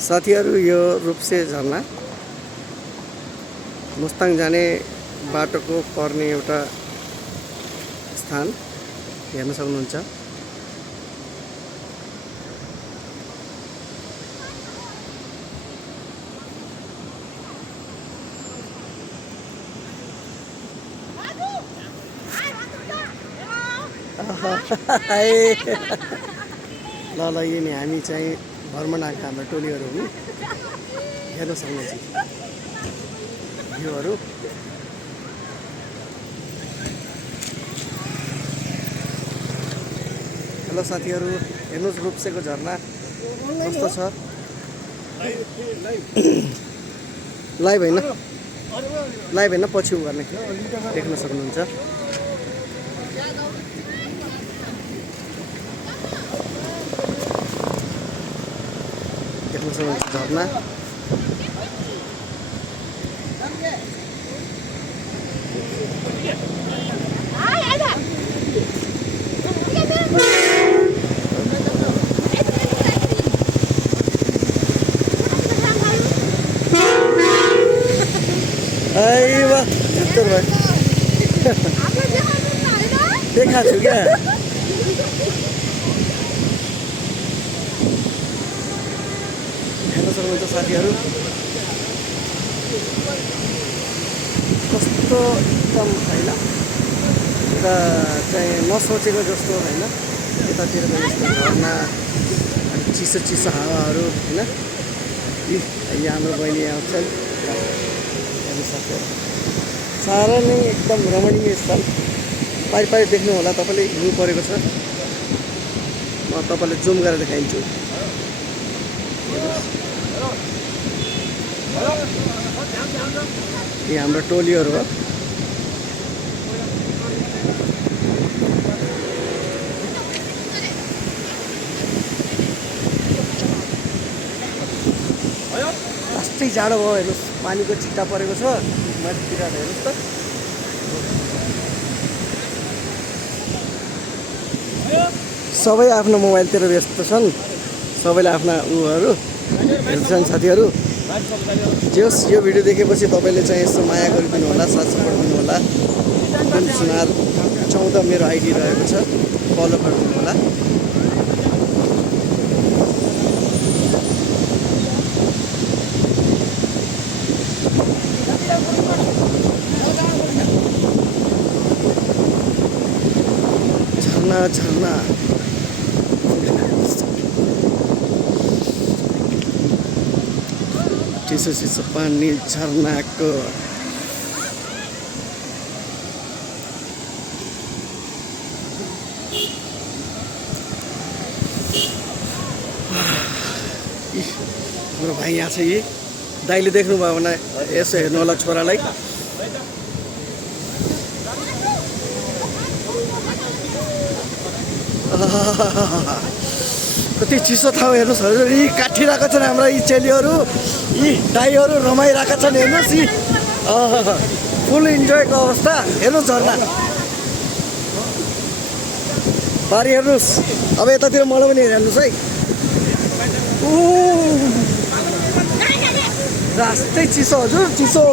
साथीहरू यो रूपसे झरना मुस्ताङ जाने बाटोको पर्ने एउटा स्थान हेर्न सक्नुहुन्छ। ल ल यो नि हामी चाहिँ भ्रमण आएको हाम्रो टोलीहरू हुन्, हेर्न सक्नुहुन्छ भ्यूहरू। हेलो साथीहरू, हेर्नुहोस् रूपसेको झरना कस्तो छ। लाइभ होइन पछि गर्ने देख्न सक्नुहुन्छ। देख्न सक्नुहुन्छ झरना। देखा छु क्या हेर्न सक्नुहुन्छ साथीहरू कस्तो एकदम होइन, एउटा चाहिँ नसोचेको जस्तो होइन, यतातिर यस्तो झरना अनि चिसो चिसो हावाहरू होइन। यहाँ हाम्रो बहिनी आउँछन्, हेर्नु साथीहरू साह्रै नै एकदम रमणीय स्थल। पारि पारि देख्नु होला तपाईँले, हिउँ परेको छ। म तपाईँलाई जुम गरेर देखाइदिन्छु। यी हाम्रो टोलीहरू हो। लास्टै जाडो भयो हेर्नुहोस्, पानीको छिट्टा परेको छ माथितिर हेर्नुहोस् त। सबै आफ्नो मोबाइलतिर व्यस्त छन्, सबैले आफ्ना उहरू हेर्छन् साथीहरू। जे होस्, यो भिडियो देखेपछि तपाईँले चाहिँ यसो माया गरिदिनु होला, साथ सपोर्ट दिनु होला। सुनार 14 मेरो आइडी रहेको छ, फलो गरिदिनु होला। झरना चिसो चिसो पानी झरनाको हाम्रो भाइ यहाँ छ। यी दाइले देख्नुभयो भने यसो हेर्नु होला छोरालाई। कति चिसो ठाउँ हेर्नुहोस् हजुर। यी काटिरहेको छन् हाम्रा यी चेलीहरू, यी दाइहरू रमाइरहेका छन्। हेर्नुहोस् यी फुल इन्जोयको अवस्था। हेर्नुहोस् झरना पारी हेर्नुहोस्। अब यतातिर मलाई पनि हेर्नुहोस् है। रास्तै चिसो हजुर, चिसो।